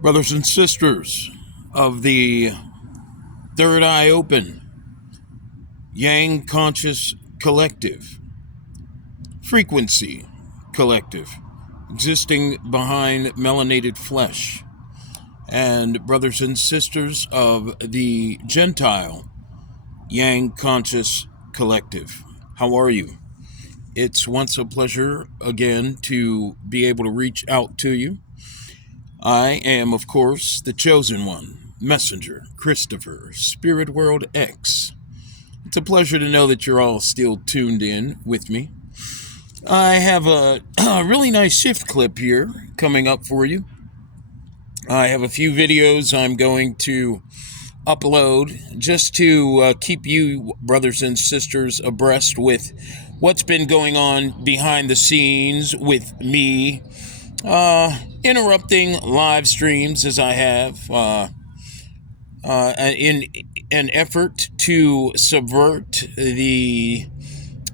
Brothers and sisters of the Third Eye Open, Yang Conscious Collective, Frequency Collective, existing behind melanated flesh, and brothers and sisters of the Gentile Yang Conscious Collective. How are you? It's once a pleasure again to be able to reach out to you. I am, of course, the chosen one, Messenger, Christopher, Spirit World X. It's a pleasure to know that you're all still tuned in with me. I have a really nice shift clip here coming up for you. I have a few videos I'm going to upload just to keep you, brothers and sisters, abreast with what's been going on behind the scenes with me. Interrupting live streams as I have in an effort to subvert the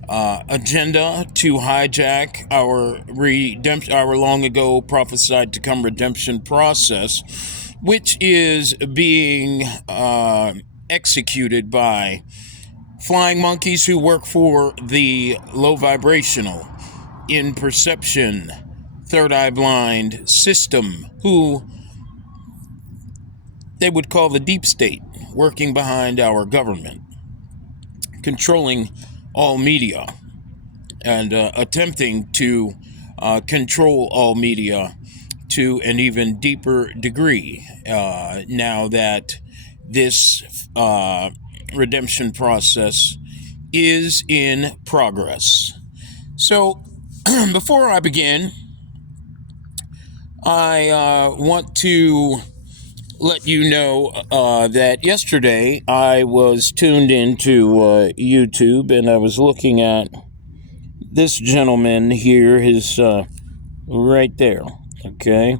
agenda to hijack our long ago prophesied to come redemption process, which is being executed by flying monkeys who work for the low vibrational, in perception, third eye blind system, who they would call the deep state, working behind our government, controlling all media, and attempting to control all media to an even deeper degree now that this redemption process is in progress. So, before I begin, I want to let you know that yesterday I was tuned into YouTube and I was looking at this gentleman here, his right there, okay?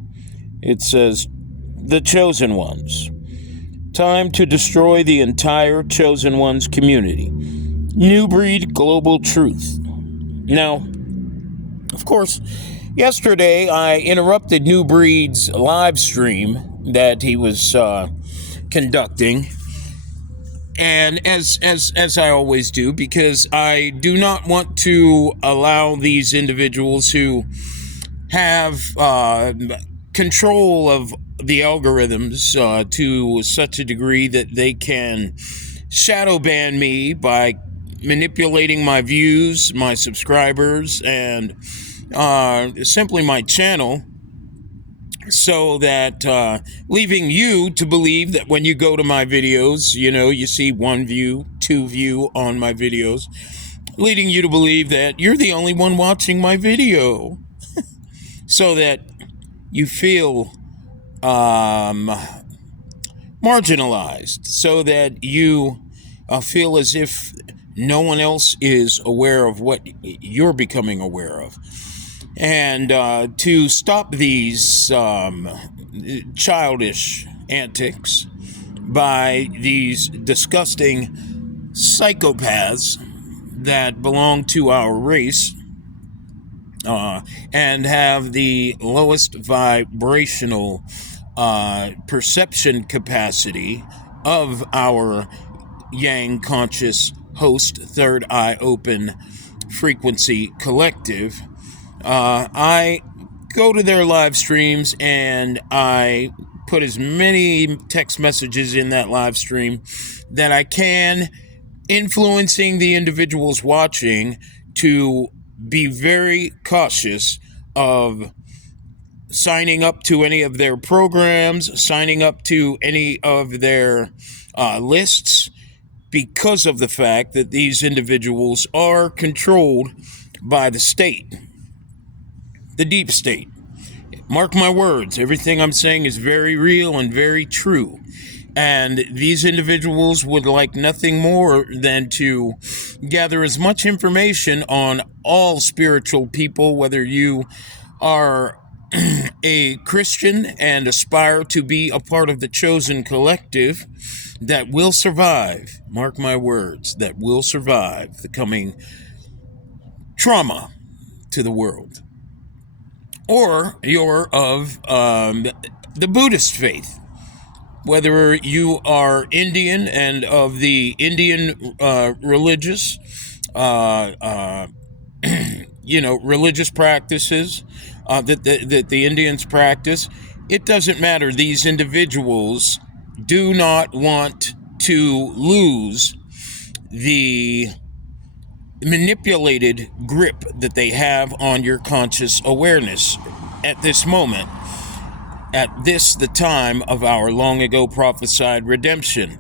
It says, "The Chosen Ones. Time to destroy the entire Chosen Ones community. New breed global truth." Now, of course, yesterday I interrupted New Breed's live stream that he was conducting, and as I always do, because I do not want to allow these individuals who have control of the algorithms to such a degree that they can shadow ban me by manipulating my views, my subscribers, and simply my channel, so that leaving you to believe that when you go to my videos, you see one view, two view on my videos, leading you to believe that you're the only one watching my video, so that you feel marginalized, so that you feel as if no one else is aware of what you're becoming aware of. And to stop these childish antics by these disgusting psychopaths that belong to our race and have the lowest vibrational perception capacity of our Yang Conscious host, Third Eye Open Frequency Collective, I go to their live streams and I put as many text messages in that live stream that I can, influencing the individuals watching to be very cautious of signing up to any of their programs, signing up to any of their lists, because of the fact that these individuals are controlled by the state. The deep state. Mark my words, everything I'm saying is very real and very true. And these individuals would like nothing more than to gather as much information on all spiritual people, whether you are a Christian and aspire to be a part of the chosen collective that will survive, mark my words, that will survive the coming trauma to the world. or you're of the Buddhist faith, whether you are Indian and of the Indian religious, uh, uh, religious practices that the Indians practice. It doesn't matter. These individuals do not want to lose the manipulated grip that they have on your conscious awareness at this moment, at this, the time of our long ago prophesied redemption.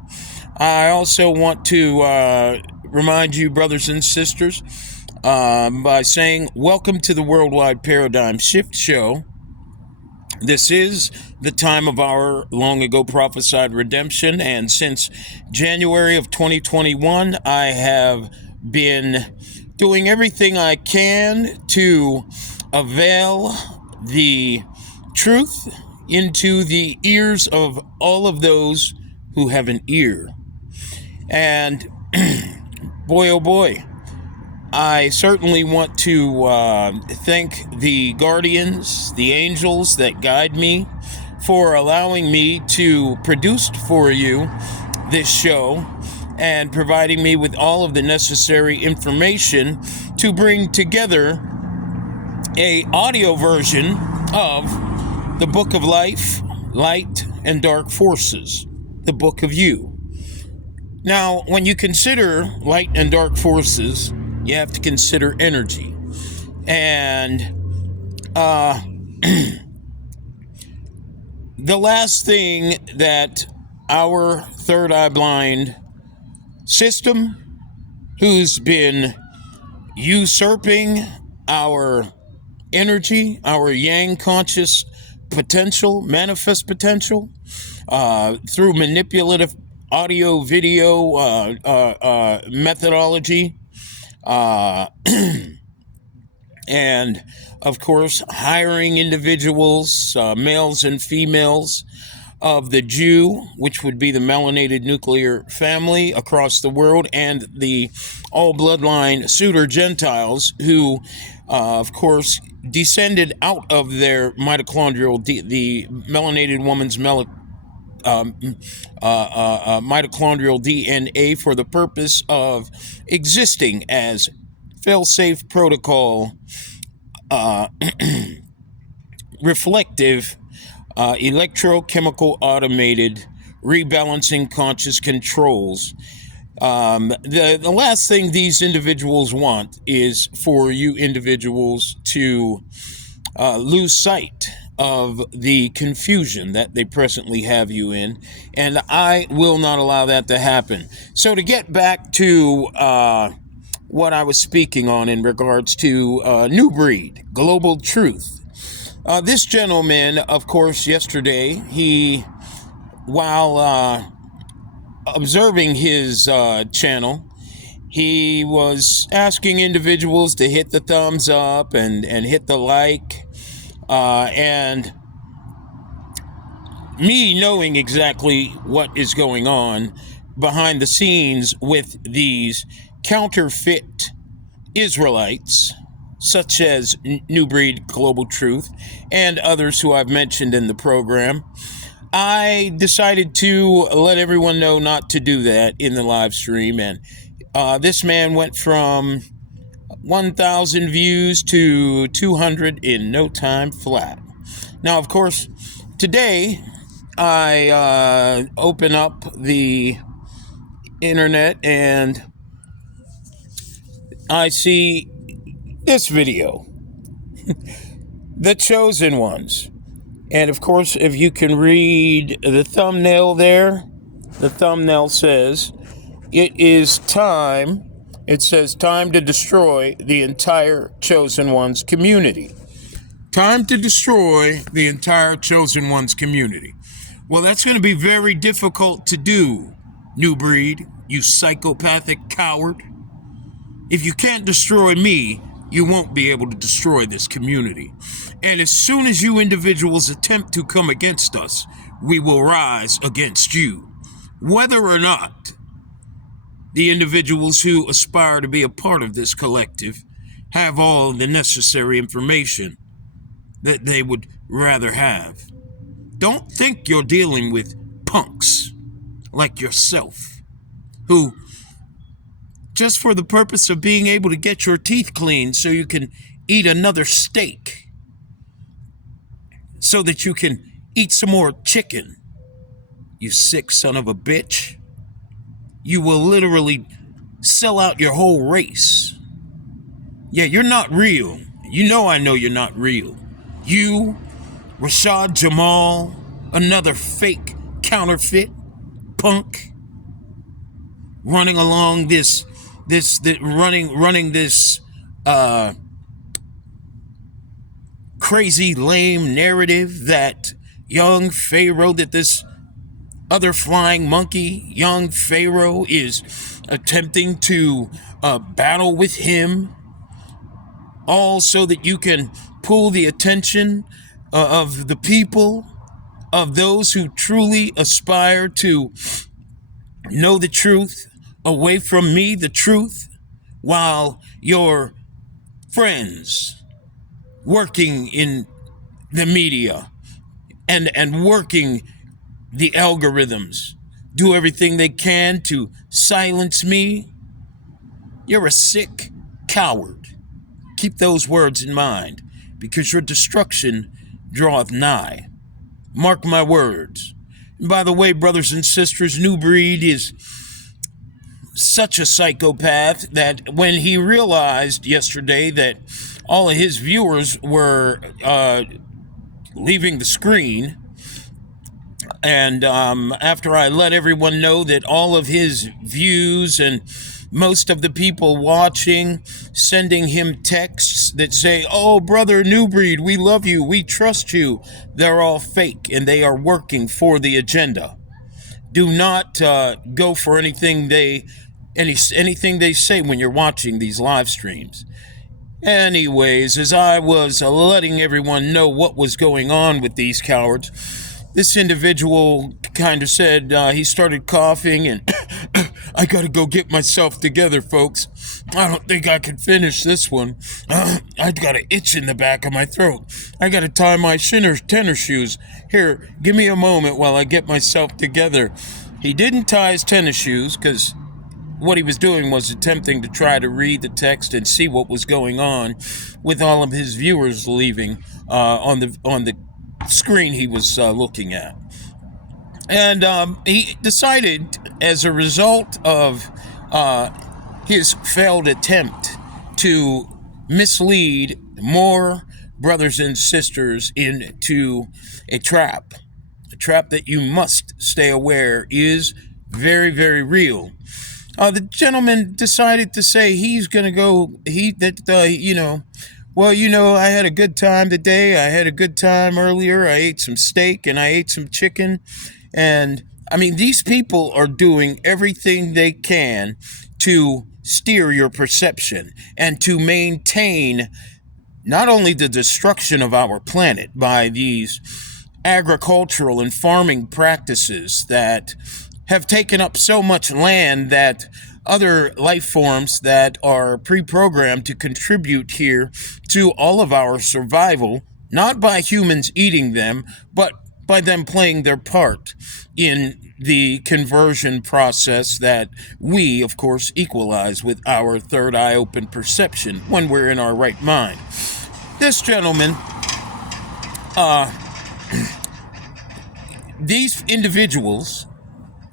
I also want to remind you, brothers and sisters, by saying, welcome to the Worldwide Paradigm Shift Show. This is the time of our long ago prophesied redemption, and since January of 2021, I have been doing everything I can to avail the truth into the ears of all of those who have an ear. And boy, oh boy, I certainly want to thank the guardians, the angels that guide me, for allowing me to produce for you this show and providing me with all of the necessary information to bring together a audio version of the Book of Life, Light, and Dark Forces, the Book of You. Now, when you consider light and dark forces, you have to consider energy. And the last thing that our third eye blind system, who's been usurping our energy, our yang conscious potential, manifest potential, through manipulative audio, video methodology, and of course hiring individuals, males and females of the Jew, which would be the melanated nuclear family across the world, and the all bloodline Suitor Gentiles who of course descended out of their mitochondrial the melanated woman's mitochondrial DNA for the purpose of existing as fail-safe protocol reflective electrochemical automated rebalancing conscious controls. The last thing these individuals want is for you individuals to lose sight of the confusion that they presently have you in, and I will not allow that to happen. So to get back to what I was speaking on in regards to New Breed, Global Truth. This gentleman, of course, yesterday, while observing his channel, he was asking individuals to hit the thumbs up and hit the like. And me knowing exactly what is going on behind the scenes with these counterfeit Israelites, such as New Breed, Global Truth, and others who I've mentioned in the program, I decided to let everyone know not to do that in the live stream. And this man went from 1,000 views to 200 in no time flat. Now, of course, today I open up the internet and I see this video, The Chosen Ones. And of course, if you can read the thumbnail there, the thumbnail says, it is time. It says time to destroy the entire Chosen Ones community. Time to destroy the entire Chosen Ones community. Well, that's going to be very difficult to do, New Breed, you psychopathic coward. If you can't destroy me, you won't be able to destroy this community. And as soon as you individuals attempt to come against us, we will rise against you. Whether or not the individuals who aspire to be a part of this collective have all the necessary information, that they would rather have. Don't think you're dealing with punks like yourself, who, just for the purpose of being able to get your teeth cleaned so you can eat another steak, so that you can eat some more chicken, you sick son of a bitch, you will literally sell out your whole race. Yeah, you're not real. You know I know you're not real. You, Rashad Jamal, another fake counterfeit punk, running along running this crazy lame narrative that young Pharaoh, that this other flying monkey, young Pharaoh, is attempting to battle with him, all so that you can pull the attention of the people, of those who truly aspire to know the truth, away from me, the truth, while your friends working in the media and working the algorithms do everything they can to silence me. You're a sick coward. Keep those words in mind, because your destruction draweth nigh. Mark my words. And by the way, brothers and sisters, New Breed is such a psychopath that when he realized yesterday that all of his viewers were leaving the screen, and after I let everyone know that all of his views and most of the people watching sending him texts that say, "Oh, brother New Breed, we love you, we trust you," they're all fake and they are working for the agenda. Do not go for anything they say when you're watching these live streams. Anyways, as I was letting everyone know what was going on with these cowards, this individual kind of said, he started coughing and I gotta go get myself together, folks. I don't think I can finish this one. I've got an itch in the back of my throat. I gotta tie my tennis shoes. Here, give me a moment while I get myself together. He didn't tie his tennis shoes because what he was doing was attempting to try to read the text and see what was going on with all of his viewers leaving on the screen he was looking at. And he decided, as a result of his failed attempt to mislead more brothers and sisters into a trap that you must stay aware is very, very real. The gentleman decided to say he's going to go, I had a good time today. I had a good time earlier. I ate some steak and I ate some chicken. And I mean, these people are doing everything they can to steer your perception and to maintain not only the destruction of our planet by these agricultural and farming practices that have taken up so much land that other life forms that are pre-programmed to contribute here to all of our survival, not by humans eating them, but by them playing their part in the conversion process that we, of course, equalize with our third eye open perception when we're in our right mind. This gentleman, these individuals,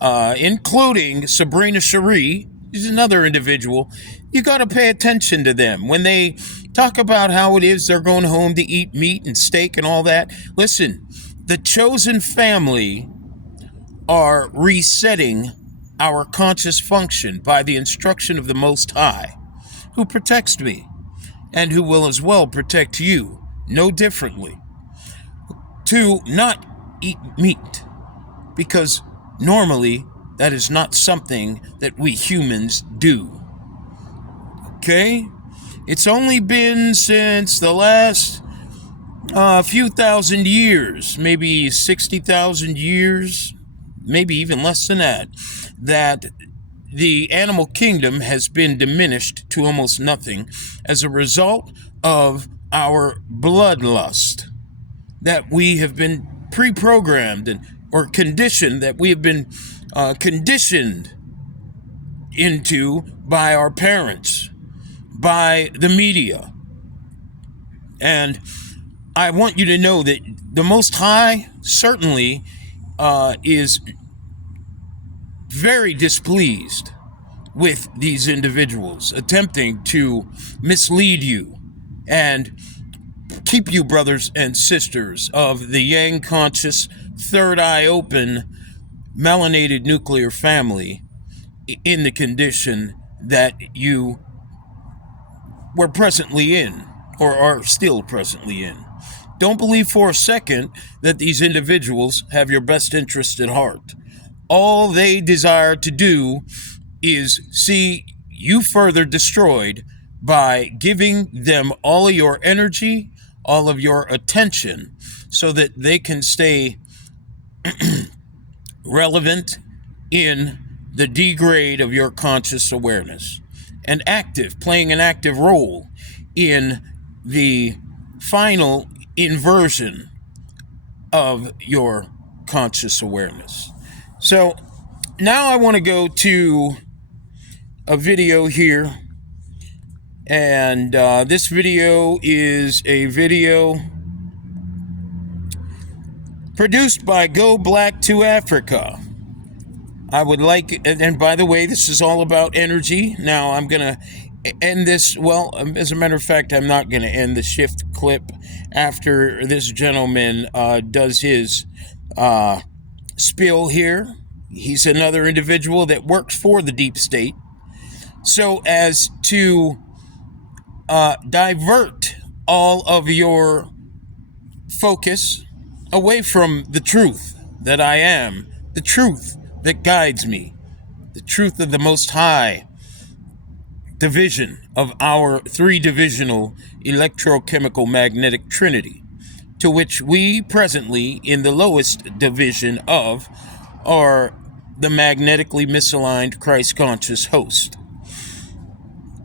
including Sabrina Cherie, is another individual, you got to pay attention to them. When they talk about how it is they're going home to eat meat and steak and all that, listen, the chosen family are resetting our conscious function by the instruction of the Most High, who protects me and who will as well protect you, no differently, to not eat meat, because normally that is not something that we humans do. Okay? It's only been since the last few thousand years, maybe 60,000 years, maybe even less than that, that the animal kingdom has been diminished to almost nothing as a result of our bloodlust. that we have been pre-programmed or conditioned, that we have been conditioned into by our parents, by the media. And I want you to know that the Most High certainly is very displeased with these individuals attempting to mislead you and keep you, brothers and sisters of the Yang conscious, third eye open, melanated nuclear family, in the condition that you were presently in, or are still presently in. Don't believe for a second that these individuals have your best interest at heart. All they desire to do is see you further destroyed by giving them all of your energy, all of your attention, so that they can stay relevant in the degrade of your conscious awareness and playing an active role in the final inversion of your conscious awareness. So now I want to go to a video here, and this video is a video produced by Go Black to Africa. I would like, and by the way, this is all about energy. Now I'm going to end this, well, as a matter of fact, I'm not going to end the shift clip after this gentleman does his spiel here. He's another individual that works for the deep state, so as to divert all of your focus away from the truth that I am, the truth that guides me, the truth of the Most High division of our three-divisional electrochemical magnetic trinity, to which we presently in the lowest division of are the magnetically misaligned Christ-conscious host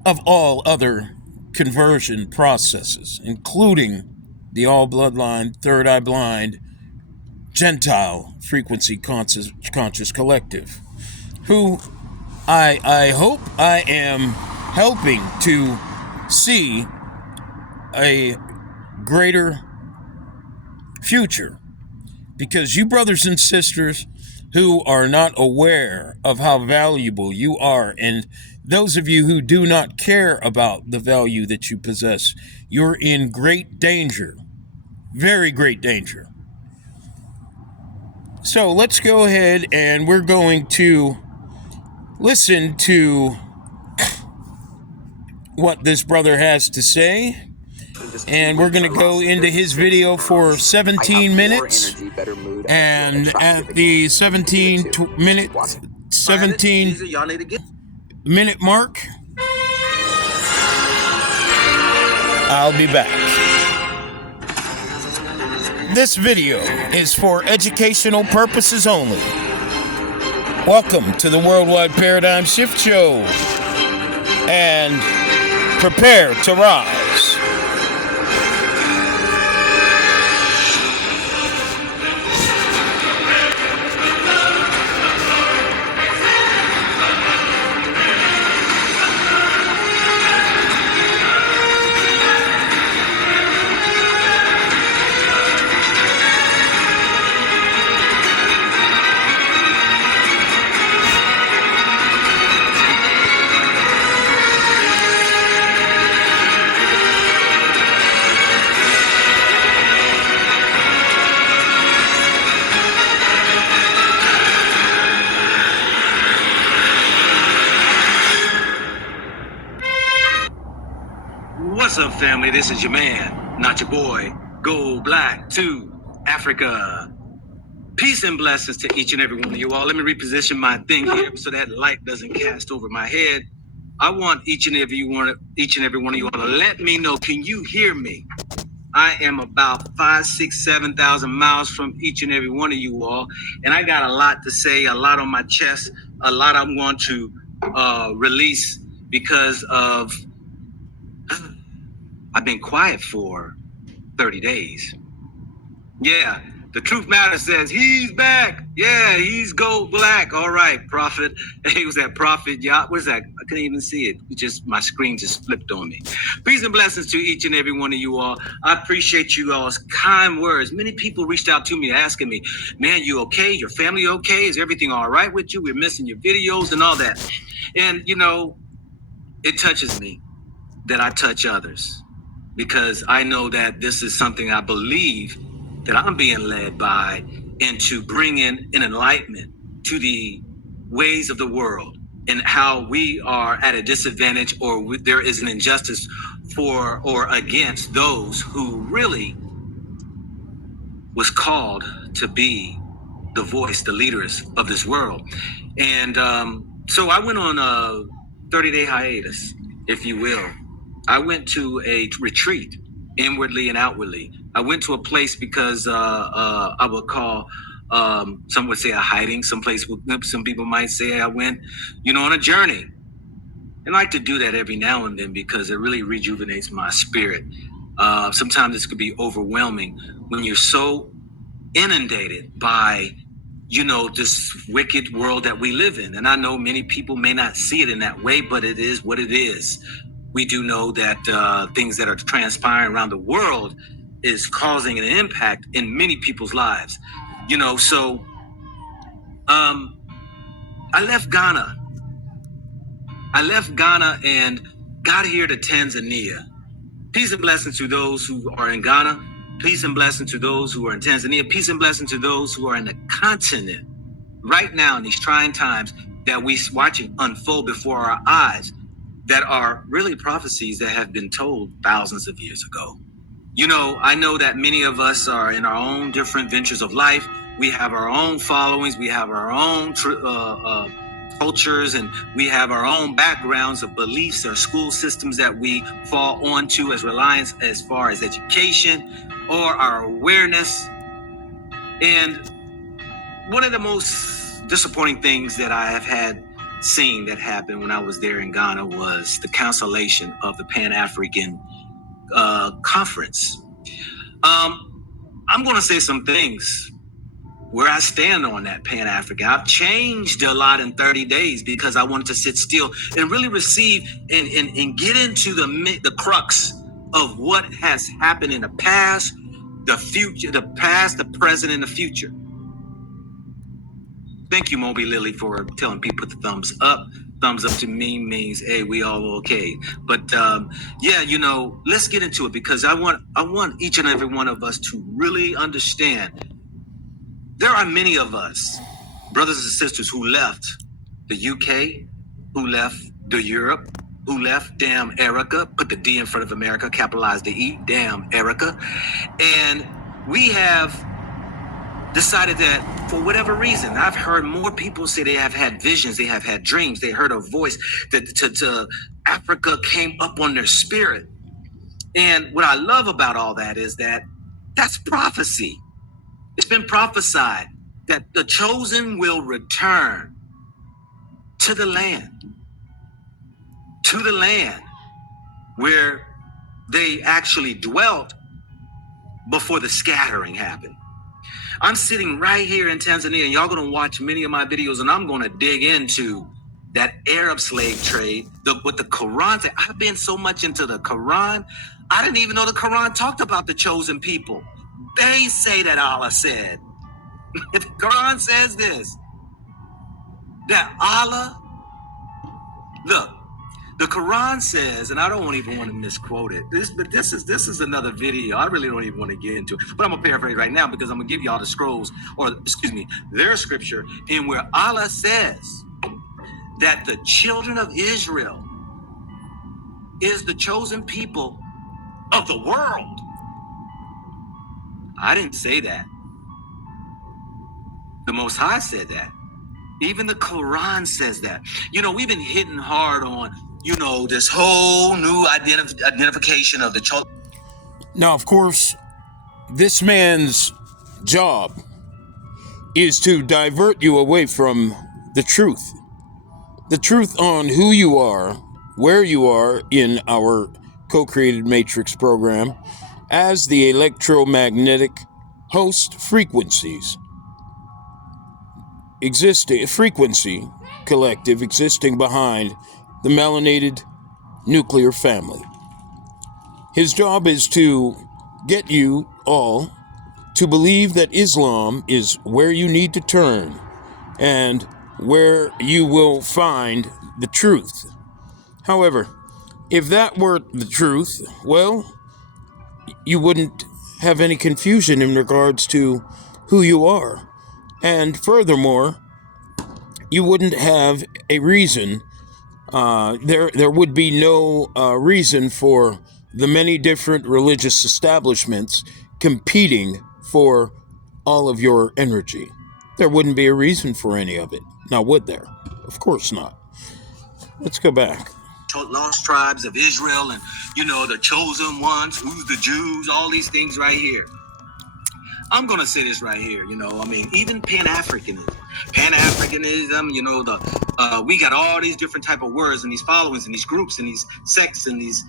of all other conversion processes, including the all-bloodline, third-eye blind, Gentile frequency conscious collective, who I hope I am helping to see a greater future, because you brothers and sisters who are not aware of how valuable you are, and those of you who do not care about the value that you possess, you're in great danger, very great danger. So let's go ahead and we're going to listen to what this brother has to say. And we're going to go into his video for 17 minutes. And at the 17 minute mark, I'll be back. This video is for educational purposes only. Welcome to the Worldwide Paradigm Shift Show, and prepare to rise. What's up, family? This is your man, not your boy, Go Black to Africa. Peace and blessings to each and every one of you all. Let me reposition my thing here so that light doesn't cast over my head. I want each and every one of you all to let me know, can you hear me? I am about 5,000, 6,000, 7,000 miles from each and every one of you all, and I got a lot to say, a lot on my chest, a lot I'm going to release because of I've been quiet for 30 days. Yeah, the Truth Matter says he's back. Yeah, he's gold black. All right, Prophet. Hey, was that Prophet Yacht? What is that? I couldn't even see it. My screen just flipped on me. Peace and blessings to each and every one of you all. I appreciate you all's kind words. Many people reached out to me asking me, man, you okay? Your family okay? Is everything all right with you? We're missing your videos and all that. And, it touches me that I touch others, because I know that this is something I believe that I'm being led by into bringing an enlightenment to the ways of the world and how we are at a disadvantage, or there is an injustice for or against those who really was called to be the voice, the leaders of this world. And so I went on a 30-day hiatus, if you will. I went to a retreat, inwardly and outwardly. I went to a place because I would call, some would say a hiding, some people might say I went, on a journey. And I like to do that every now and then because it really rejuvenates my spirit. Sometimes this could be overwhelming when you're so inundated by this wicked world that we live in. And I know many people may not see it in that way, but it is what it is. We do know that things that are transpiring around the world is causing an impact in many people's lives. So I left Ghana. And got here to Tanzania. Peace and blessings to those who are in Ghana. Peace and blessings to those who are in Tanzania. Peace and blessings to those who are in the continent right now in these trying times that we watching unfold before our eyes, that are really prophecies that have been told thousands of years ago. I know that many of us are in our own different ventures of life. We have our own followings. We have our own cultures, and we have our own backgrounds of beliefs or school systems that we fall onto as reliance as far as education or our awareness. And one of the most disappointing things that I have had seen that happened when I was there in Ghana was the cancellation of the Pan-African conference. I'm going to say some things where I stand on that Pan-African. I've changed a lot in 30 days because I wanted to sit still and really receive and get into the crux of what has happened in the past, the future, the past, the present, and the future. Thank you, Moby Lily, for telling people to put the thumbs up. Thumbs up to me means, hey, we all okay. But let's get into it, because I want each and every one of us to really understand. There are many of us, brothers and sisters, who left the UK, who left the Europe, who left damn Erica, put the D in front of America, capitalize the E, damn Erica. And we have decided that for whatever reason, I've heard more people say they have had visions, they have had dreams, they heard a voice that to Africa came up on their spirit. And what I love about all that is that that's prophecy. It's been prophesied that the chosen will return to the land where they actually dwelt before the scattering happened. I'm sitting right here in Tanzania, and y'all gonna watch many of my videos, and I'm gonna dig into that Arab slave trade, what the Quran said. I've been so much into the Quran, I didn't even know the Quran talked about the chosen people. They say that Allah said. The Quran says this, that Allah, look, the Quran says, and I don't even want to misquote it. This is another video. I really don't even want to get into it, but I'm gonna paraphrase right now because I'm gonna give y'all the scrolls, or excuse me, their scripture, in where Allah says that the children of Israel is the chosen people of the world. I didn't say that. The Most High said that. Even the Quran says that. We've been hitting hard on, this whole new identification of the chosen. Now, of course, this man's job is to divert you away from the truth. The truth on who you are, where you are in our co-created matrix program as the electromagnetic host frequencies frequency collective existing behind the melanated nuclear family. His job is to get you all to believe that Islam is where you need to turn and where you will find the truth. However, if that were the truth, well, you wouldn't have any confusion in regards to who you are. And furthermore, you wouldn't have a reason, there would be no reason for the many different religious establishments competing for all of your energy. There wouldn't be a reason for any of it. Now, would there? Of course not. Let's go back. Lost tribes of Israel and, the chosen ones, who's the Jews, all these things right here. I'm going to say this right here, even Pan-Africanism. Pan-Africanism, we got all these different type of words and these followings and these groups and these sects and these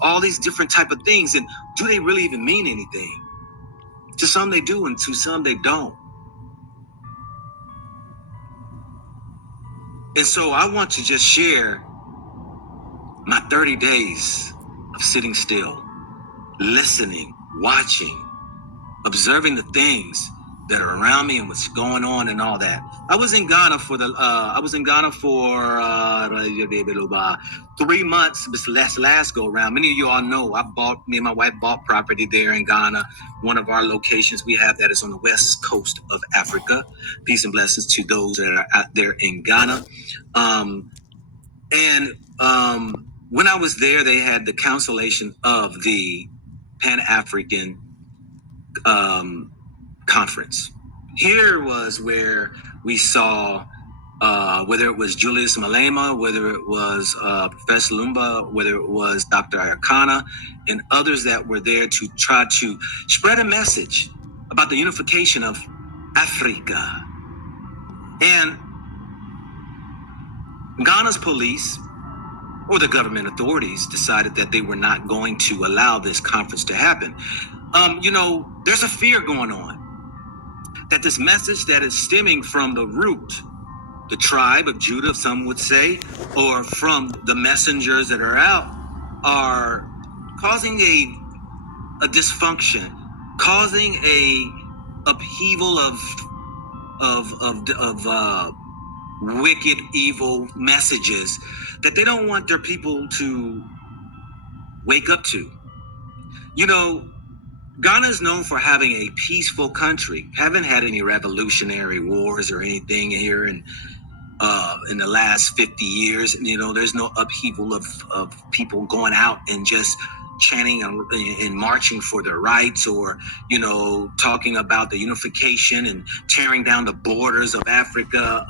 all these different type of things. And do they really even mean anything? To some they do and to some they don't. And so I want to just share my 30 days of sitting still, listening, watching, observing the things that are around me and what's going on and all that. I was in Ghana for 3 months. This last go around. Many of you all know me and my wife bought property there in Ghana. One of our locations we have that is on the west coast of Africa. Peace and blessings to those that are out there in Ghana. When I was there, they had the cancellation of the Pan-African conference. Here was where we saw whether it was Julius Malema, whether it was Professor Lumba, whether it was Dr. Ayakana, and others that were there to try to spread a message about the unification of Africa. And Ghana's police or the government authorities decided that they were not going to allow this conference to happen. There's a fear going on that this message that is stemming from the root, the tribe of Judah, some would say, or from the messengers that are out, are causing a dysfunction, causing a upheaval of wicked, evil messages that they don't want their people to wake up to. Ghana is known for having a peaceful country. Haven't had any revolutionary wars or anything here in the last 50 years. There's no upheaval of people going out and just chanting and marching for their rights, or talking about the unification and tearing down the borders of Africa,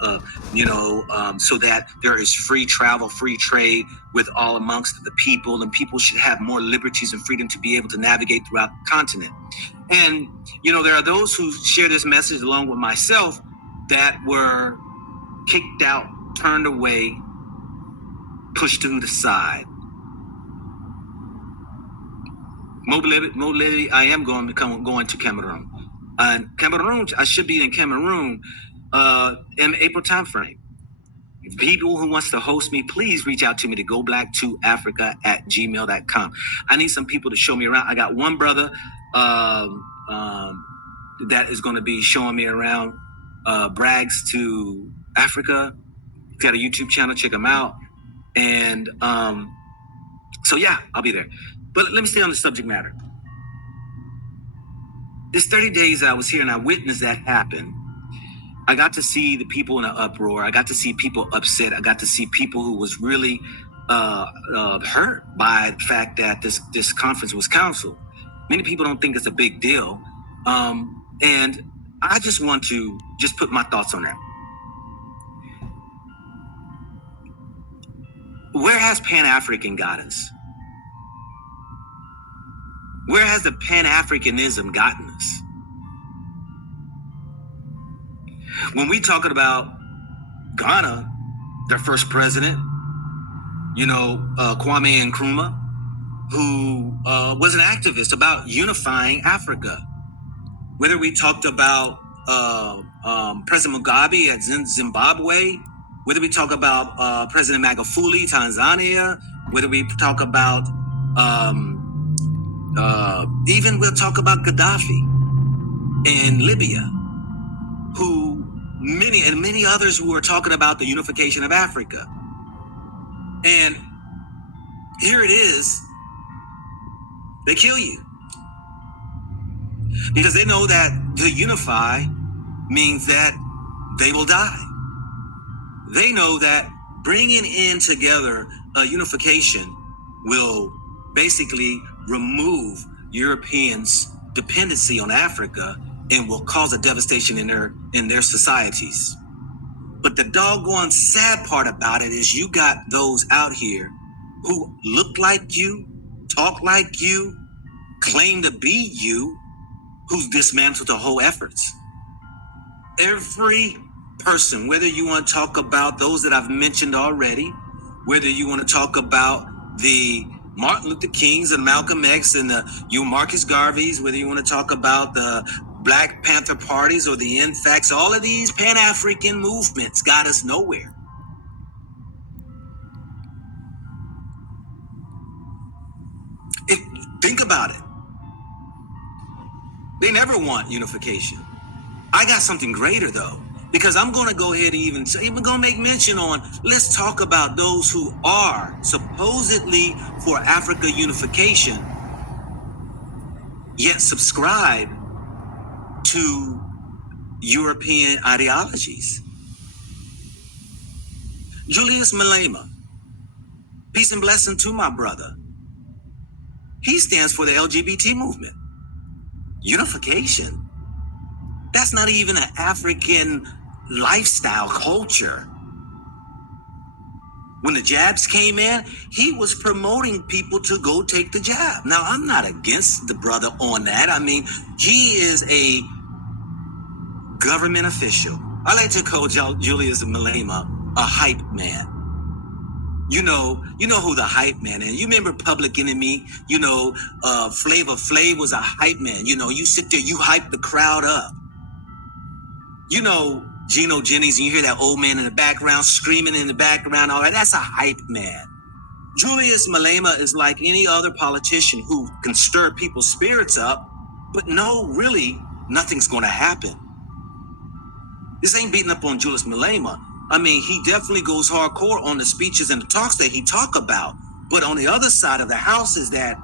so that there is free travel, free trade with all amongst the people, and people should have more liberties and freedom to be able to navigate throughout the continent. And there are those who share this message along with myself that were kicked out, turned away, pushed to the side. Mobility, I am going to Cameroon. Cameroon, I should be in Cameroon in April timeframe. People who wants to host me, please reach out to me to goblack2africa@gmail.com. I need some people to show me around. I got one brother that is going to be showing me around Brags to Africa. He's got a YouTube channel. Check him out. And so, yeah, I'll be there. But let me stay on the subject matter. This 30 days I was here and I witnessed that happen. I got to see the people in an uproar. I got to see people upset. I got to see people who was really hurt by the fact that this conference was canceled. Many people don't think it's a big deal. And I just want to just put my thoughts on that. Where has Pan-African got us? Where has the Pan-Africanism gotten us? When we talking about Ghana, their first president, Kwame Nkrumah, who was an activist about unifying Africa. whether we talked about President Mugabe at Zimbabwe, whether we talk about President Magufuli, Tanzania, whether we talk about even we'll talk about Gaddafi in Libya, who many others who are talking about the unification of Africa. And here it is, they kill you. Because they know that to unify means that they will die. They know that bringing in together a unification will basically remove Europeans' dependency on Africa and will cause a devastation in their societies. But the doggone sad part about it is you got those out here who look like you, talk like you, claim to be you, who's dismantled the whole efforts. Every person, whether you want to talk about those that I've mentioned already, whether you want to talk about the Martin Luther Kings and Malcolm X and the Marcus Garveys, whether you want to talk about the Black Panther parties or the NFACs, all of these Pan-African movements got us nowhere. Think about it. They never want unification. I got something greater though, because I'm going to go ahead and even going to make mention on, let's talk about those who are supposedly for Africa unification, yet subscribe to European ideologies. Julius Malema, peace and blessing to my brother. He stands for the LGBT movement. Unification? That's not even an African lifestyle culture. When the jabs came in, he was promoting people to go take the jab. Now, I'm not against the brother on that. I mean, he is a government official. I like to call Julius Malema a hype man. You know who the hype man is. You remember Public Enemy? Flavor Flav was a hype man. You sit there, you hype the crowd up. Geno Jennings, and you hear that old man in the background screaming in the background, all right, that's a hype man. Julius Malema is like any other politician who can stir people's spirits up, but no, really, nothing's going to happen. This ain't beating up on Julius Malema. I mean, he definitely goes hardcore on the speeches and the talks that he talk about. But on the other side of the house is that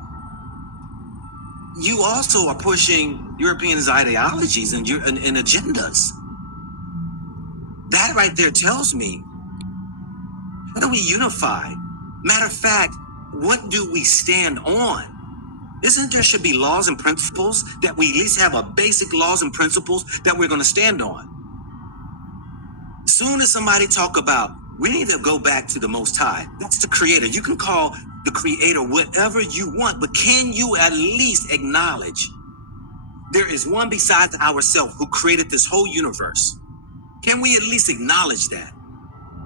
you also are pushing Europeans' ideologies and agendas. That right there tells me, how do we unify? Matter of fact, what do we stand on? Isn't there should be laws and principles that we at least have a basic laws and principles that we're going to stand on? Soon as somebody talk about, we need to go back to the Most High. That's the Creator. You can call the Creator whatever you want, but can you at least acknowledge there is one besides ourselves who created this whole universe? Can we at least acknowledge that?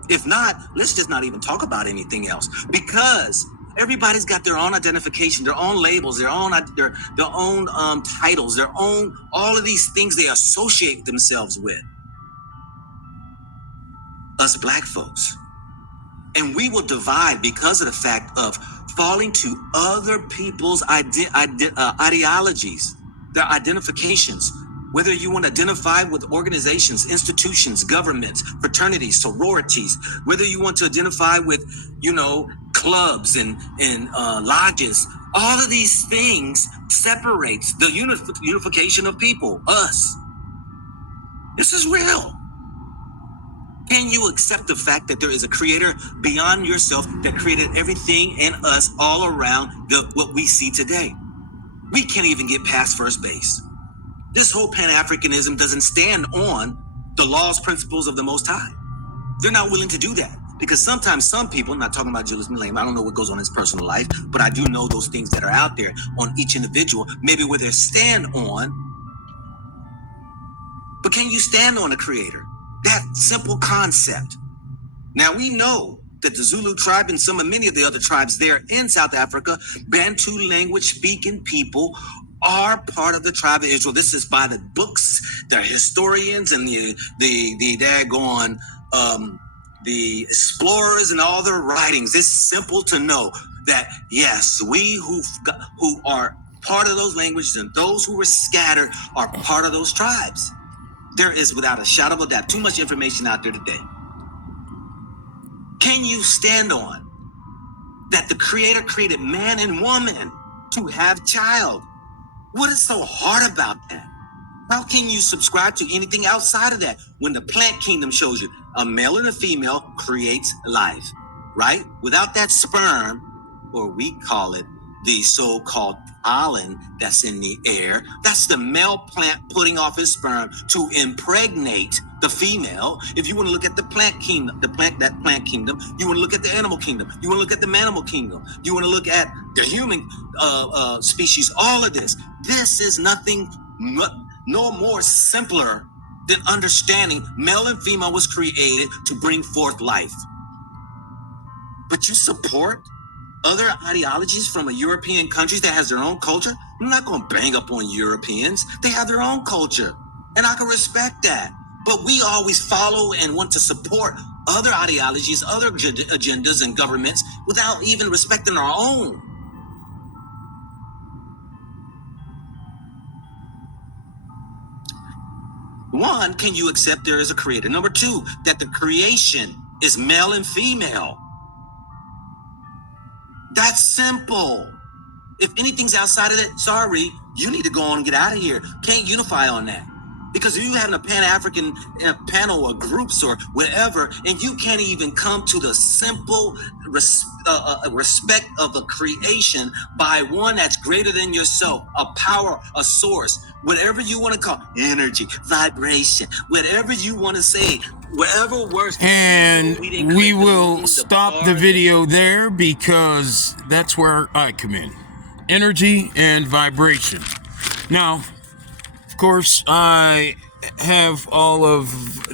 If not, let's just not even talk about anything else, because everybody's got their own identification, their own labels, their own titles, their own, all of these things they associate themselves with. Us black folks. And we will divide because of the fact of falling to other people's ideologies, their identifications. Whether you want to identify with organizations, institutions, governments, fraternities, sororities, whether you want to identify with, clubs and lodges, all of these things separates the unification of people, us. This is real. Can you accept the fact that there is a creator beyond yourself that created everything and us all around what we see today? We can't even get past first base. This whole Pan-Africanism doesn't stand on the laws, principles of the Most High. They're not willing to do that because sometimes some people, I'm not talking about Julius Malema, I don't know what goes on in his personal life, but I do know those things that are out there on each individual, maybe where they stand on. But can you stand on a creator? That simple concept. Now we know that the Zulu tribe and many of the other tribes there in South Africa, Bantu language speaking people, are part of the tribe of Israel. This is by the books, the historians, and the daggone the explorers and all their writings. It's simple to know that yes, we who are part of those languages and those who were scattered are part of those tribes. There is, without a shadow of a doubt, too much information out there today. Can you stand on that the Creator created man and woman to have child? What is so hard about that? How can you subscribe to anything outside of that when the plant kingdom shows you a male and a female creates life, right? Without that sperm, or we call it the so-called pollen that's in the air, that's the male plant putting off his sperm to impregnate the female. If you want to look at the plant kingdom, that plant kingdom, you want to look at the animal kingdom, you want to look at the manimal kingdom, you want to look at the human species, all of this. This is nothing no more simpler than understanding male and female was created to bring forth life. But you support other ideologies from a European countries that has their own culture? I'm not going to bang up on Europeans. They have their own culture, and I can respect that. But we always follow and want to support other ideologies, other agendas and governments without even respecting our own. One, can you accept there is a creator? Number two, that the creation is male and female. That's simple. If anything's outside of that, sorry, you need to go on and get out of here. Can't unify on that. Because if you're having a Pan-African panel or groups or whatever, and you can't even come to the simple respect of a creation by one that's greater than yourself, a power, a source, whatever you want to call energy, vibration, whatever you want to say, whatever works. And we will stop the video there because that's where I come in. Energy and vibration. Now, of course, I have all of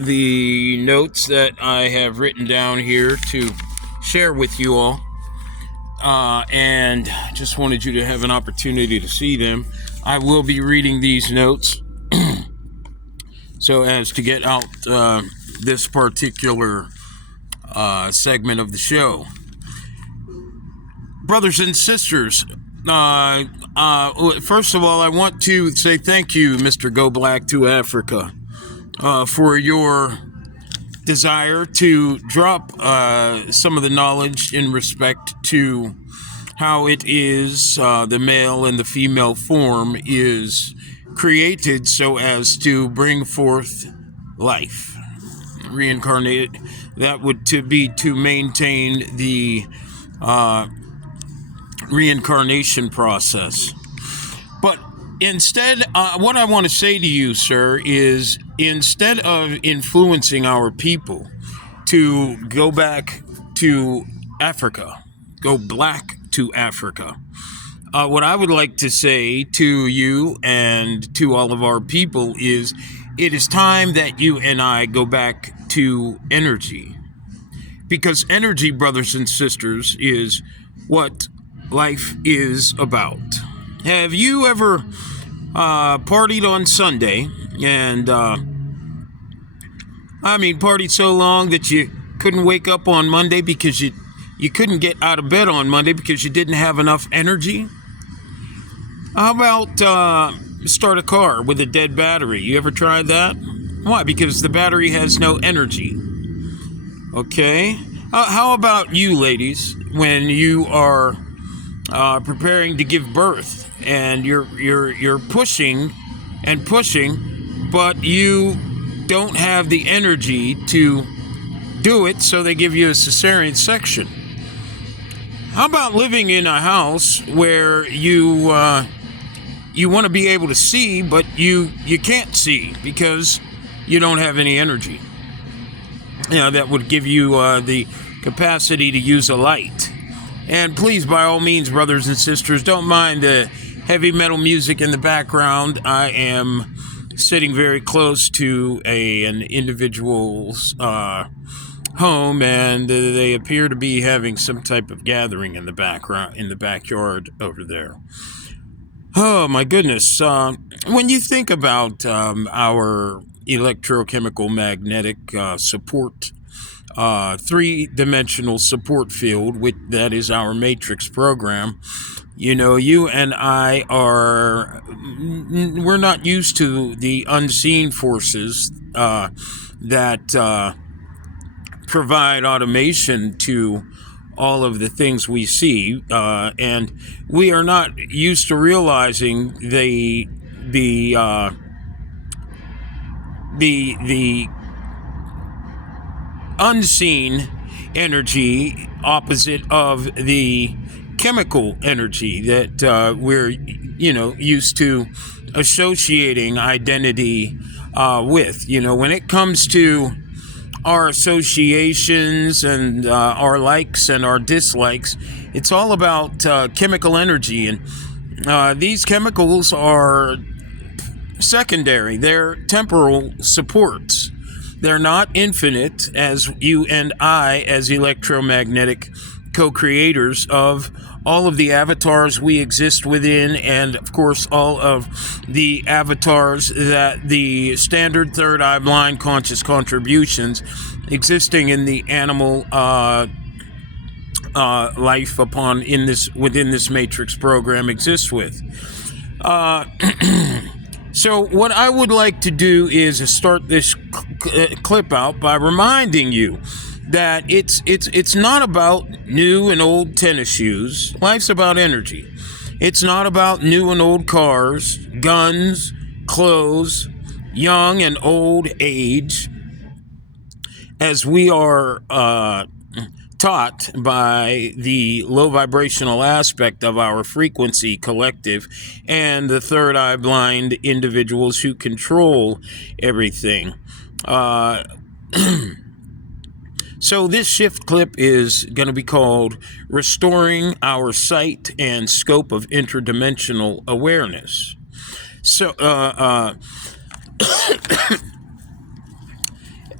the notes that I have written down here to share with you all. And just wanted you to have an opportunity to see them. I will be reading these notes so as to get out this particular segment of the show. Brothers and sisters, first of all, I want to say thank you, Mr. Go Black to Africa, for your desire to drop some of the knowledge in respect to how it is the male and the female form is created so as to bring forth life, reincarnated. That would to maintain the reincarnation process. But instead, what I want to say to you, sir, is instead of influencing our people to go back to Africa, go black to Africa, what I would like to say to you and to all of our people is it is time that you and I go back to energy. Because energy, brothers and sisters, is what life is about. Have you ever partied on Sunday and partied so long that you couldn't wake up on Monday because you couldn't get out of bed on Monday because you didn't have enough energy? How about start a car with a dead battery? You ever tried that? Why? Because the battery has no energy. Okay. How about you, ladies, when you are preparing to give birth and you're pushing and pushing, but you don't have the energy to do it, so they give you a cesarean section? How about living in a house where you want to be able to see, but you can't see because you don't have any energy? That would give you the capacity to use a light. And please, by all means, brothers and sisters, don't mind the heavy metal music in the background. I am sitting very close to an individual's home, and they appear to be having some type of gathering in the background, in the backyard over there. Oh my goodness! When you think about our electrochemical magnetic support, three-dimensional support field, which that is our matrix program. You know, you and I we're not used to the unseen forces that provide automation to all of the things we see, and we are not used to realizing the the unseen energy opposite of the chemical energy that we're used to associating identity with. You know, when it comes to our associations and our likes and our dislikes, it's all about chemical energy, and these chemicals are secondary. They're temporal supports. They're not infinite, as you and I, as electromagnetic co-creators of all of the avatars we exist within, and of course all of the avatars that the standard third eye blind conscious contributions existing in the animal life within this matrix program exists with. So what I would like to do is start this clip out by reminding you that it's not about new and old tennis shoes. Life's about energy. It's not about new and old cars, guns, clothes, young and old age, as we are taught by the low vibrational aspect of our frequency collective and the third eye blind individuals who control everything. So this shift clip is going to be called Restoring Our Sight and Scope of Interdimensional Awareness. So,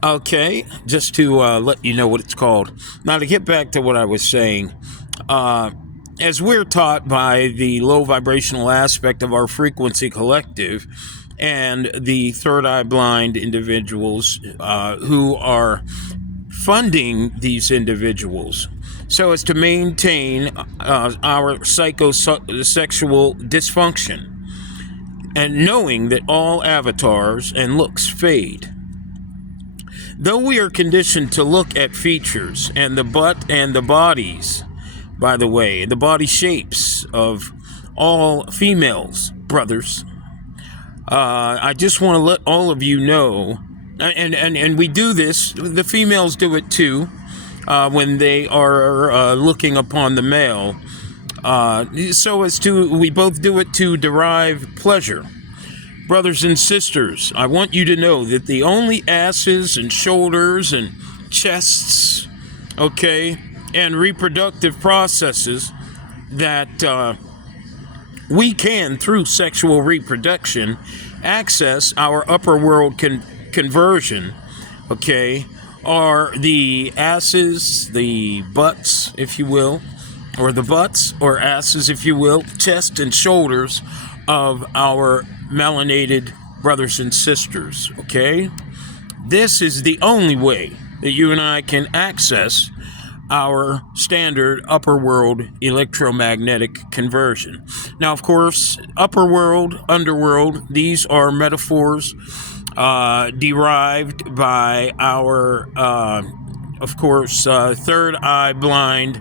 okay, just to let you know what it's called. Now, to get back to what I was saying, as we're taught by the low vibrational aspect of our frequency collective and the third eye blind individuals who are funding these individuals so as to maintain our psychosexual dysfunction, and knowing that all avatars and looks fade. Though we are conditioned to look at features and the butt and the bodies, by the way, the body shapes of all females, brothers, I just want to let all of you know, and we do this, the females do it too, when they are looking upon the male, we both do it to derive pleasure. Brothers and sisters, I want you to know that the only asses and shoulders and chests, okay, and reproductive processes that we can, through sexual reproduction, access our upper world conversion, okay, are the asses, the butts, if you will, or the butts or asses, if you will, chest and shoulders of our melanated brothers and sisters, okay? This is the only way that you and I can access our standard upper world electromagnetic conversion. Now, of course, upper world, underworld, these are metaphors derived by our, of course, third eye blind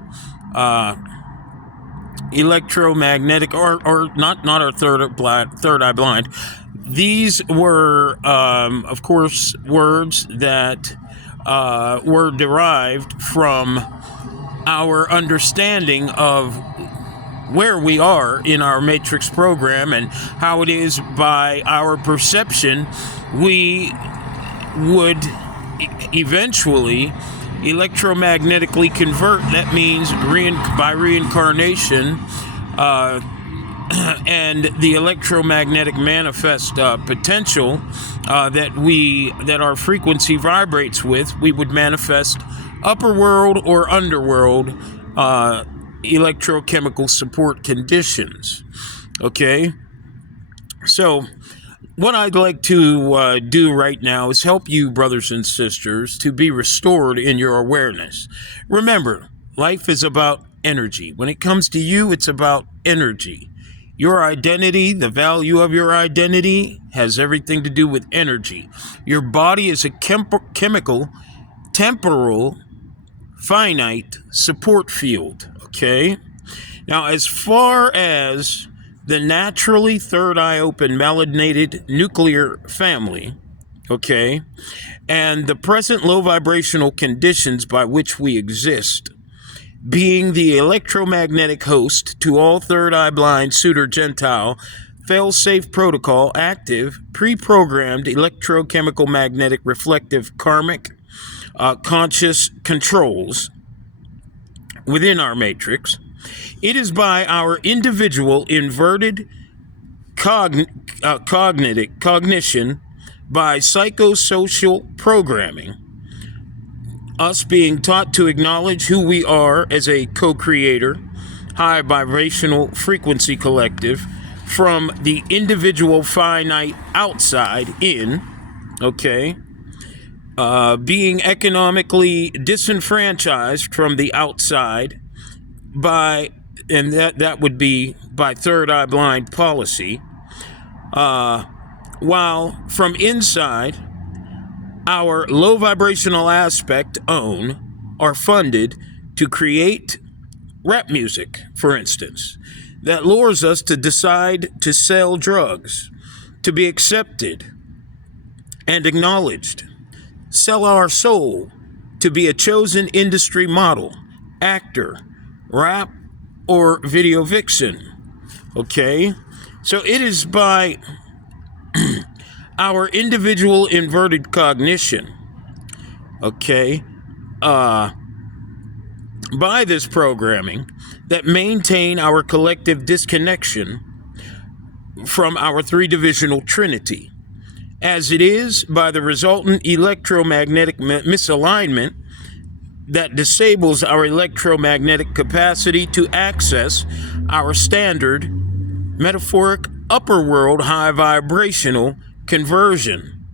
electromagnetic, or not our third eye blind. These were, of course, words that were derived from our understanding of where we are in our matrix program and how it is by our perception we would eventually electromagnetically convert. That means by reincarnation, and the electromagnetic manifest potential that our frequency vibrates with, we would manifest upper world or underworld electrochemical support conditions. Okay? So, what I'd like to do right now is help you, brothers and sisters, to be restored in your awareness. Remember, life is about energy. When it comes to you, it's about energy. Your identity, the value of your identity, has everything to do with energy. Your body is a chemical, temporal, finite support field. Okay? Now, as far as the naturally third eye open melanated nuclear family, okay, and the present low vibrational conditions by which we exist, being the electromagnetic host to all third eye blind suitor Gentile, fail-safe protocol, active, pre-programmed electrochemical magnetic reflective karmic conscious controls within our matrix, it is by our individual inverted cognition by psychosocial programming, us being taught to acknowledge who we are as a co-creator, high vibrational frequency collective from the individual finite outside in, okay, being economically disenfranchised from the outside by, and that would be by third eye blind policy, while from inside our low vibrational aspect own are funded to create rap music, for instance, that lures us to decide to sell drugs, to be accepted and acknowledged, sell our soul to be a chosen industry model, actor, rap, or video vixen. Okay? So it is by our individual inverted cognition, okay, by this programming that maintain our collective disconnection from our three-divisional trinity, as it is by the resultant electromagnetic misalignment that disables our electromagnetic capacity to access our standard metaphoric upper world high vibrational conversion,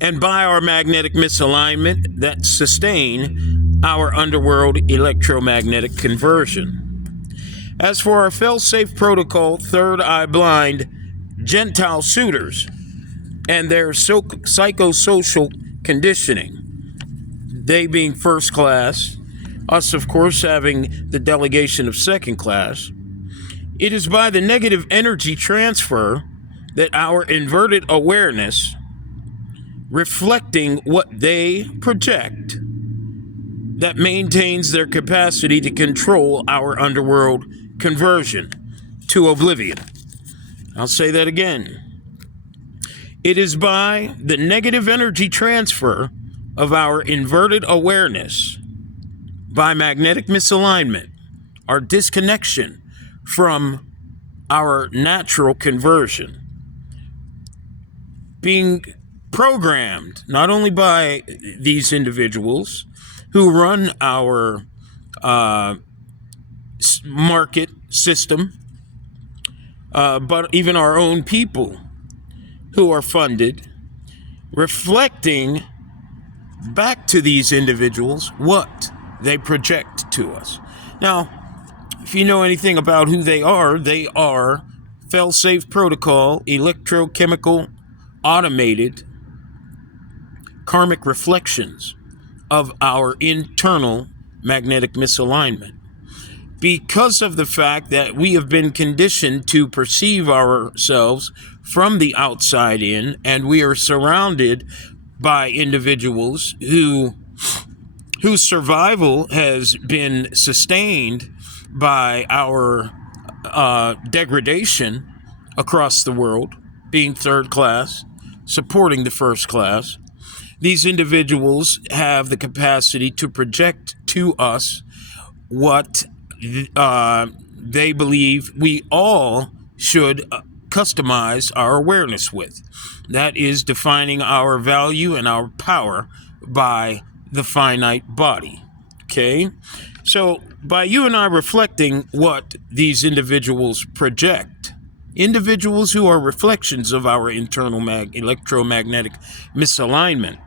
and by our magnetic misalignment that sustain our underworld electromagnetic conversion. As for our fail-safe protocol, third eye blind Gentile suitors and their psychosocial conditioning, they being first class, us of course having the delegation of second class, it is by the negative energy transfer that our inverted awareness, reflecting what they project, that maintains their capacity to control our underworld conversion to oblivion. I'll say that again. It is by the negative energy transfer of our inverted awareness, by magnetic misalignment, our disconnection from our natural conversion, being programmed not only by these individuals who run our market system, but even our own people who are funded, reflecting back to these individuals what they project to us. Now, if you know anything about who they are fail-safe protocol, electrochemical, automated, karmic reflections of our internal magnetic misalignment. Because of the fact that we have been conditioned to perceive ourselves from the outside in, and we are surrounded by individuals whose survival has been sustained by our degradation across the world, being third class, supporting the first class. These individuals have the capacity to project to us what they believe we all should customize our awareness with. That is defining our value and our power by the finite body. Okay? So by you and I reflecting what these individuals project, individuals who are reflections of our internal electromagnetic misalignment,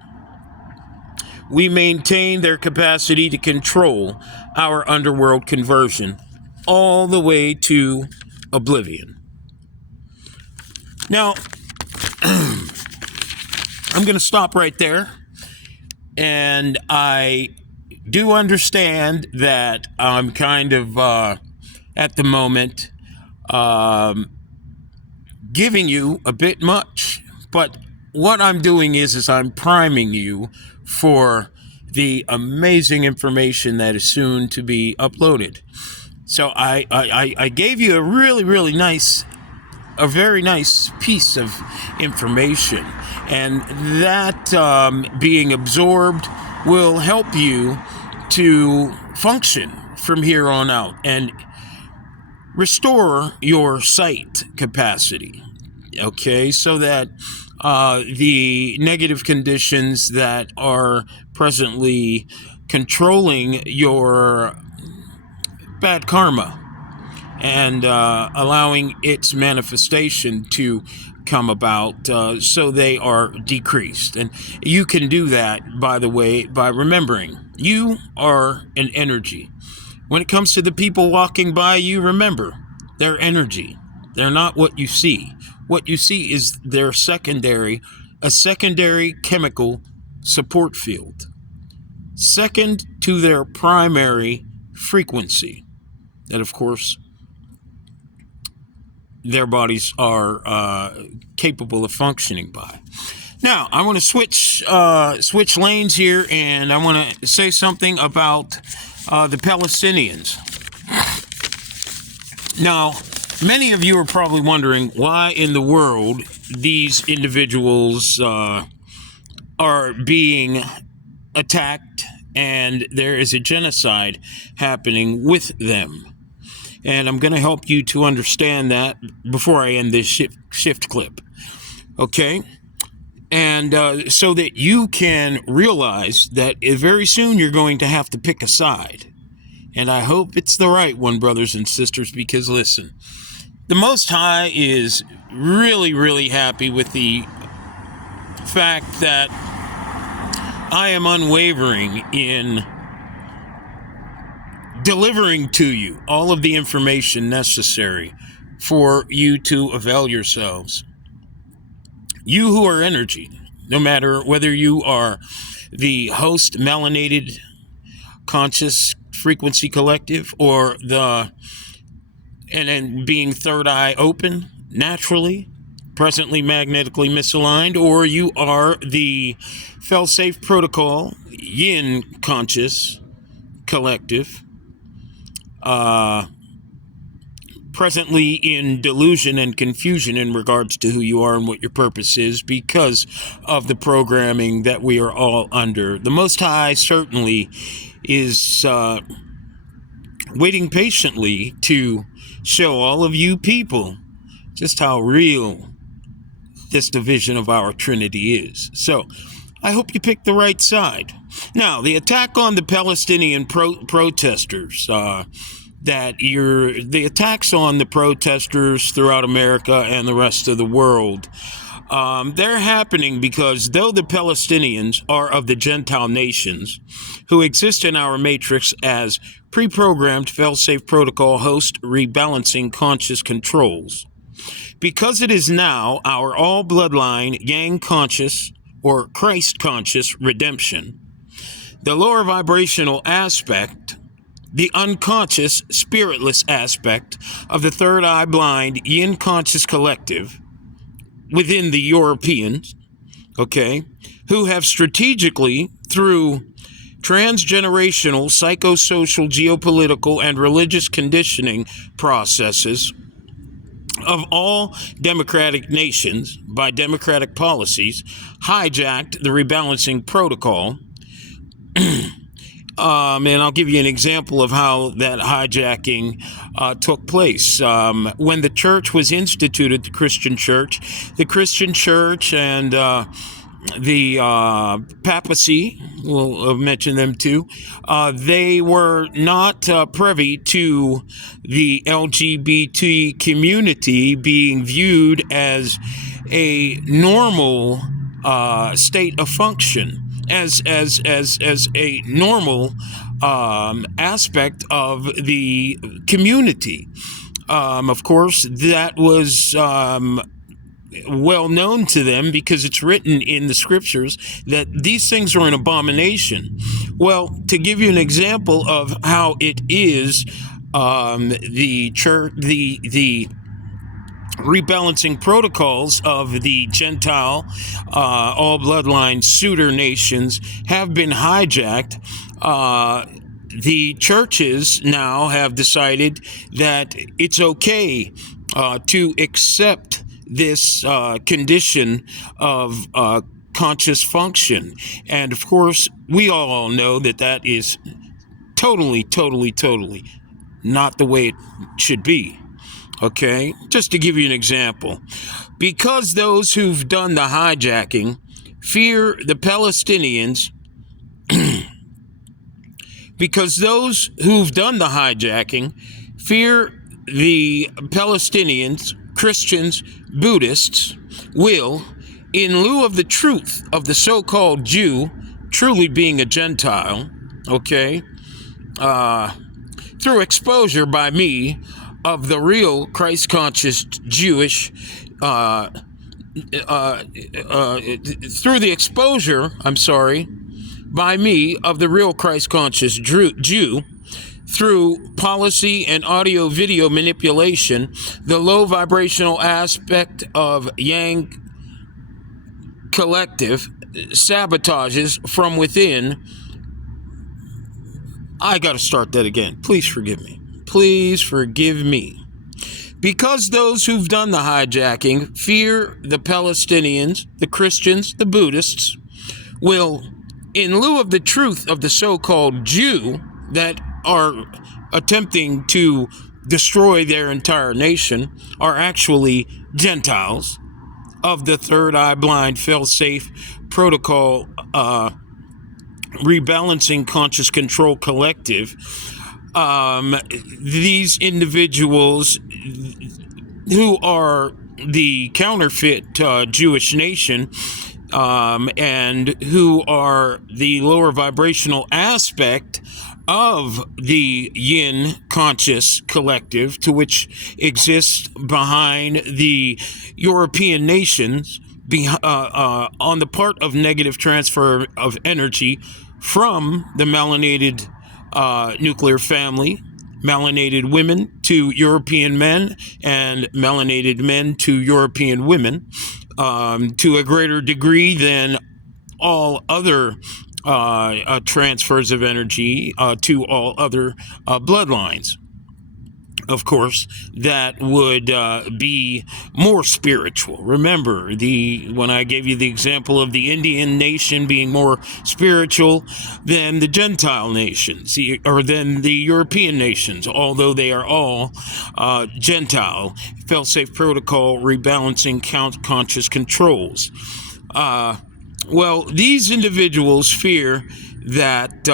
we maintain their capacity to control our underworld conversion all the way to oblivion. Now, I'm going to stop right there. And I do understand that I'm kind of, at the moment, giving you a bit much. But what I'm doing is I'm priming you for the amazing information that is soon to be uploaded. So I gave you a very nice piece of information, and that being absorbed will help you to function from here on out and restore your sight capacity, okay, so that the negative conditions that are presently controlling your bad karma and allowing its manifestation to come about, so they are decreased. And you can do that, by the way, by remembering you are an energy. When it comes to the people walking by you, remember, they're energy. They're not what you see. What you see is their a secondary chemical support field, second to their primary frequency, that, of course, their bodies are capable of functioning by. Now, I want to switch lanes here, and I want to say something about the Palestinians. Now, many of you are probably wondering why in the world these individuals are being attacked and there is a genocide happening with them. And I'm going to help you to understand that before I end this shift clip. Okay? And so that you can realize that very soon you're going to have to pick a side. And I hope it's the right one, brothers and sisters, because listen, the Most High is really, really happy with the fact that I am unwavering in delivering to you all of the information necessary for you to avail yourselves. You who are energy, no matter whether you are the host melanated conscious frequency collective or and being third eye open naturally, presently magnetically misaligned, or you are the fail-safe protocol yin conscious collective, presently in delusion and confusion in regards to who you are and what your purpose is because of the programming that we are all under. The Most High certainly is waiting patiently to show all of you people just how real this division of our Trinity is. So I hope you pick the right side. Now, the attack on the Palestinian protesters, the attacks on the protesters throughout America and the rest of the world, they're happening because though the Palestinians are of the Gentile nations who exist in our matrix as pre-programmed fail-safe protocol host rebalancing conscious controls, because it is now our all bloodline yang conscious or Christ conscious redemption, the lower vibrational aspect, the unconscious spiritless aspect of the third eye blind yin conscious collective within the Europeans, okay, who have strategically, through transgenerational, psychosocial, geopolitical, and religious conditioning processes of all democratic nations by democratic policies, hijacked the rebalancing protocol. And I'll give you an example of how that hijacking took place. When the church was instituted, the Christian church and the papacy, we'll mention them too, they were not privy to the LGBT community being viewed as a normal state of function, as a normal aspect of the community. Of course, that was well known to them because it's written in the scriptures that these things are an abomination. Well, to give you an example of how it is, the church, the rebalancing protocols of the Gentile, all bloodline suitor nations have been hijacked. The churches now have decided that it's okay to accept this condition of conscious function. And of course, we all know that that is totally not the way it should be. Okay, just to give you an example, because those who've done the hijacking fear the Palestinians, because those who've done the hijacking fear the Palestinians, Christians, Buddhists will, in lieu of the truth of the so-called Jew truly being a Gentile, okay, through exposure by me of the real Christ-conscious Jewish, through the exposure, by me of the real Christ-conscious Jew, through policy and audio-video manipulation, the low vibrational aspect of Yang Collective sabotages from within. I got to start that again. Please forgive me. Please forgive me. Because those who've done the hijacking fear the Palestinians, the Christians, the Buddhists, will, in lieu of the truth of the so-called Jew that are attempting to destroy their entire nation, are actually Gentiles of the Third Eye Blind Fail-Safe Protocol Rebalancing Conscious Control Collective. These individuals who are the counterfeit Jewish nation, and who are the lower vibrational aspect of the Yin conscious collective, to which exists behind the European nations, on the part of negative transfer of energy from the melanated nuclear family, melanated women to European men, and melanated men to European women, to a greater degree than all other transfers of energy to all other bloodlines. Of course, that would be more spiritual. Remember, when I gave you the example of the Indian nation being more spiritual than the Gentile nations, or than the European nations, although they are all Gentile, fail-safe protocol rebalancing conscious controls. Well, these individuals fear that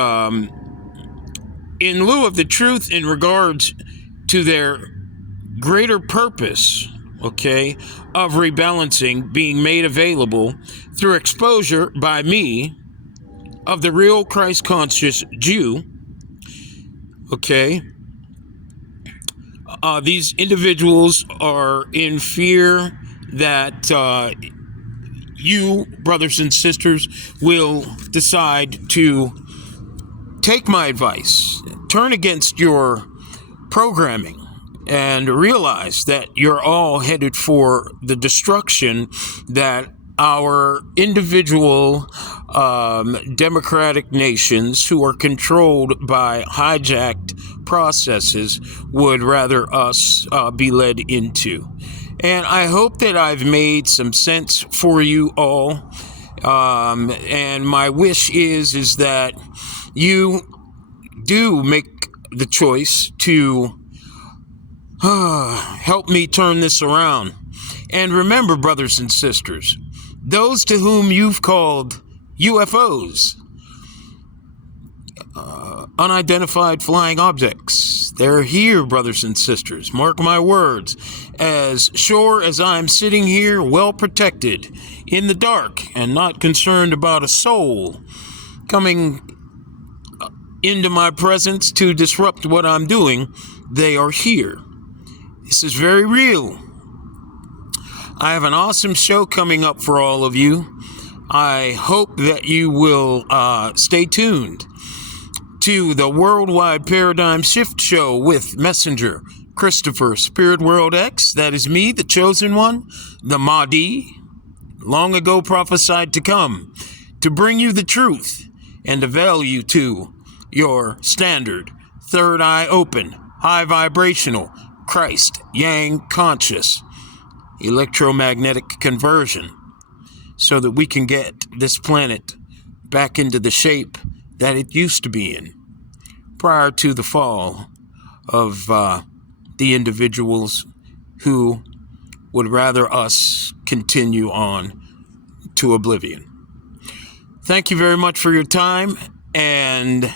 in lieu of the truth in regards to their greater purpose, okay, of rebalancing being made available through exposure by me of the real Christ-conscious Jew, okay, these individuals are in fear that you, brothers and sisters, will decide to take my advice, turn against your programming, and realize that you're all headed for the destruction that our individual democratic nations who are controlled by hijacked processes would rather us be led into. And I hope that I've made some sense for you all. And my wish is that you do make the choice to help me turn this around. And remember, brothers and sisters, those to whom you've called UFOs, unidentified flying objects. They're here, brothers and sisters. Mark my words. As sure as I'm sitting here, well protected, in the dark, and not concerned about a soul coming into my presence to disrupt what I'm doing, they are here. This is very real. I have an awesome show coming up for all of you. I hope that you will stay tuned to the Worldwide Paradigm Shift Show with Messenger Christopher Spirit World X. That is me, the chosen one, the Mahdi, long ago prophesied to come, to bring you the truth and avail you to your standard, third eye open, high vibrational, Christ, Yang conscious, electromagnetic conversion, so that we can get this planet back into the shape that it used to be in prior to the fall of the individuals who would rather us continue on to oblivion. Thank you very much for your time, and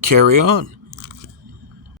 carry on.